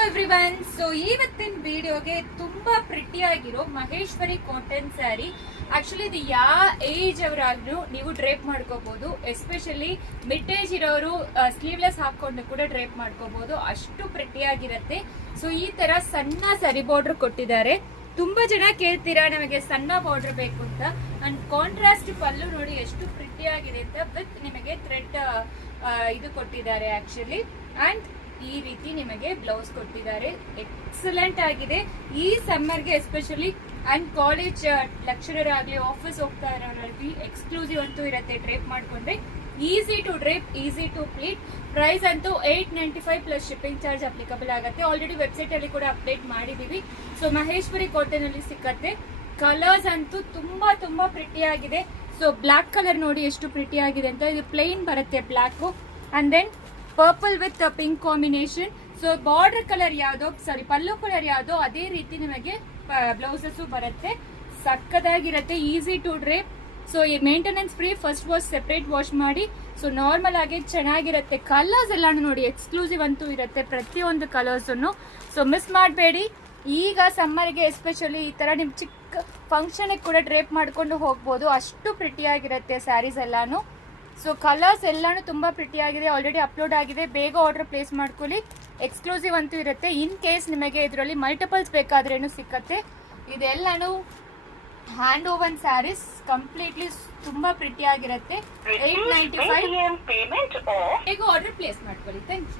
Everyone, so ಇವತ್ತಿನ ವಿಡಿಯೋಗೆ ತುಂಬಾ ಪ್ರಿಟಿ ಆಗಿರೋ ಮಹೇಶ್ವರಿ ಕಾಟನ್ ಸ್ಯಾರಿ. ಆಕ್ಚುಲಿ ಇದು ಯಾವ ಏಜ್ ಅವರಾದ್ರೂ ನೀವು ಡ್ರೇಪ್ ಮಾಡ್ಕೋಬಹುದು. ಎಸ್ಪೆಷಲಿ ಮಿಡ್ ಏಜ್ ಇರೋರು ಸ್ಲೀವ್ಲೆಸ್ ಹಾಕೊಂಡು ಕೂಡ ಡ್ರೇಪ್ ಮಾಡ್ಕೋಬಹುದು. ಅಷ್ಟು ಪ್ರಿಟಿ ಆಗಿರತ್ತೆ. ಸೊ ಈ ತರ ಸಣ್ಣ ಸರಿ ಬಾರ್ಡರ್ ಕೊಟ್ಟಿದ್ದಾರೆ. ತುಂಬಾ ಜನ ಕೇಳ್ತೀರಾ ನಮಗೆ ಸಣ್ಣ ಬಾರ್ಡರ್ ಬೇಕು ಅಂತ. ಅಂಡ್ ಕಾಂಟ್ರಾಸ್ಟ್ ಪಲ್ಲು ನೋಡಿ ಎಷ್ಟು ಪ್ರಿಟಿ ಆಗಿದೆ ಅಂತ. ವಿತ್ ನಿಮಗೆ ಥ್ರೆಡ್ ಇದು ಕೊಟ್ಟಿದ್ದಾರೆ ಆಕ್ಚುಲಿ. ಅಂಡ್ ಈ ರೀತಿ ನಿಮಗೆ ಬ್ಲೌಸ್ ಕೊಟ್ಟಿದ್ದಾರೆ. ಎಕ್ಸಲೆಂಟ್ ಆಗಿದೆ ಈ ಸಮ್ಮರ್ಗೆ ಎಸ್ಪೆಷಲಿ. ಅಂಡ್ ಕಾಲೇಜ್ ಲೆಕ್ಚರರ್ ಆಗಲಿ, ಆಫೀಸ್ ಹೋಗ್ತಾ ಇರೋರಲ್ಲಿ ಎಕ್ಸ್ಕ್ಲೂಸಿವ್ ಅಂತೂ ಇರುತ್ತೆ. ಡ್ರೇಪ್ ಮಾಡ್ಕೊಂಡ್ರೆ easy to drape, easy to pleat. Price ಅಂತೂ 895 ಪ್ಲಸ್ ಶಿಪ್ಪಿಂಗ್ ಚಾರ್ಜ್ ಅಪ್ಲಿಕಬಲ್ ಆಗುತ್ತೆ. ಆಲ್ರೆಡಿ ವೆಬ್ಸೈಟ್ ಅಲ್ಲಿ ಕೂಡ ಅಪ್ಡೇಟ್ ಮಾಡಿದೀವಿ. ಸೊ ಮಹೇಶ್ವರಿ ಕಾಟನ್ ಅಲ್ಲಿ ಸಿಕ್ಕತ್ತೆ. ಕಲರ್ಸ್ ಅಂತೂ ತುಂಬಾ ತುಂಬಾ ಪ್ರಿಟಿ ಆಗಿದೆ. ಸೊ ಬ್ಲಾಕ್ ಕಲರ್ ನೋಡಿ ಎಷ್ಟು ಪ್ರಿಟಿ ಆಗಿದೆ ಅಂತ. ಇದು ಪ್ಲೈನ್ ಬರುತ್ತೆ black. And then purple with pink combination. So border colour ಯಾವ್ದೋ, ಸಾರಿ ಪಲ್ಲು ಕಲರ್ ಯಾವ್ದೋ ಅದೇ ರೀತಿ ನಿಮಗೆ ಬ್ಲೌಸಸ್ ಬರುತ್ತೆ. ಸಕ್ಕದಾಗಿರುತ್ತೆ, ಈಸಿ ಟು ಡ್ರೇಪ್. ಸೊ ಈ maintenance free. First wash separate wash ಮಾಡಿ. ಸೊ ನಾರ್ಮಲ್ ಆಗಿ ಚೆನ್ನಾಗಿರುತ್ತೆ. ಕಲರ್ಸ್ ಎಲ್ಲ ನೋಡಿ ಎಕ್ಸ್ಕ್ಲೂಸಿವ್ ಅಂತೂ ಇರುತ್ತೆ ಪ್ರತಿಯೊಂದು ಕಲರ್ಸ್. ಸೊ ಮಿಸ್ ಮಾಡಬೇಡಿ. ಈಗ ಸಮ್ಮರ್ಗೆ ಎಸ್ಪೆಷಲಿ ಈ ತರ ನಿಮ್ ಚಿಕ್ಕ ಫಂಕ್ಷನ್ ಕೂಡ ಡ್ರೇಪ್ ಮಾಡ್ಕೊಂಡು ಹೋಗ್ಬೋದು. ಅಷ್ಟು ಪ್ರಿಟಿ ಆಗಿರುತ್ತೆ ಸ್ಯಾರೀಸ್ ಎಲ್ಲಾನು. ಸೊ ಕಲರ್ಸ್ ಎಲ್ಲಾನು ತುಂಬಾ ಪ್ರಿಟಿ ಆಗಿದೆ. ಆಲ್ರೆಡಿ ಅಪ್ಲೋಡ್ ಆಗಿದೆ. ಬೇಗ ಆರ್ಡರ್ ಪ್ಲೇಸ್ ಮಾಡ್ಕೊಳ್ಳಿ. ಎಕ್ಸ್ಕ್ಲೂಸಿವ್ ಅಂತೂ ಇರುತ್ತೆ. ಇನ್ ಕೇಸ್ ನಿಮಗೆ ಇದರಲ್ಲಿ ಮಲ್ಟಿಪಲ್ಸ್ ಬೇಕಾದ್ರೇನು ಸಿಕ್ಕತ್ತೆ. ಇದೆಲ್ಲಾನು ಹ್ಯಾಂಡ್ ಓವನ್ ಸ್ಯಾರೀಸ್. ಕಂಪ್ಲೀಟ್ಲಿ ತುಂಬಾ ಪ್ರಿಟಿ ಆಗಿರುತ್ತೆ. 895. ಬೇಗ ಆರ್ಡರ್ ಪ್ಲೇಸ್ ಮಾಡ್ಕೊಳ್ಳಿ. Thank you.